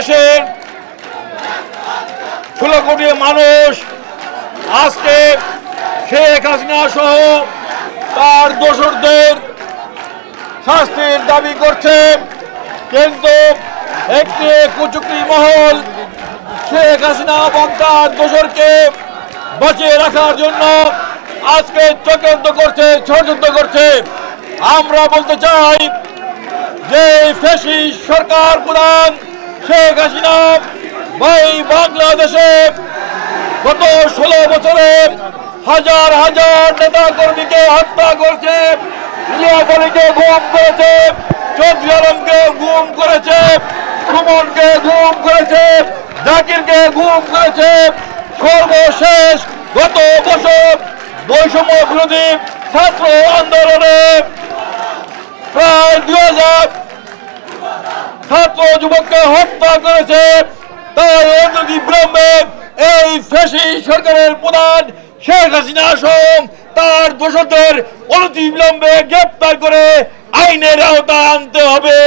বাংলাদেশের 16 কোটি মানুষ আজকে শেখ হাসিনা সহ তার দোসরদের শাস্তির দাবি করছে, কিন্তু একটি কুচক্রী মহল শেখ হাসিনা এবং তার দোসরকে বাঁচিয়ে রাখার জন্য আজকে চক্রান্ত করছে, ষড়যন্ত্র করছে। আমরা বলতে চাই যে ফ্যাসিস্ট সরকার প্রধান শেখ হাসিনা বাংলাদেশে গত 16 বছরে হাজার হাজার নেতা কর্মীকে হত্যা করেছে, লিয়াকলিকে গুম করেছে, চৌধুরী আলমকে গুম করেছে, সুমনকে গুম করেছে, জাকিরকে গুম করেছে। সর্বশেষ গত বছর বৈষম্য বিরোধী ছাত্র আন্দোলনে প্রায় 2000 ছাত্র যুবককে হত্যা করেছে। তাই অনতি বিলম্বে এই ফ্যাসিস্ট সরকারের প্রধান শেখ হাসিনা সহ তার দোসরদের অনতি বিলম্বে গ্রেপ্তার করে আইনের আওতায় আনতে হবে।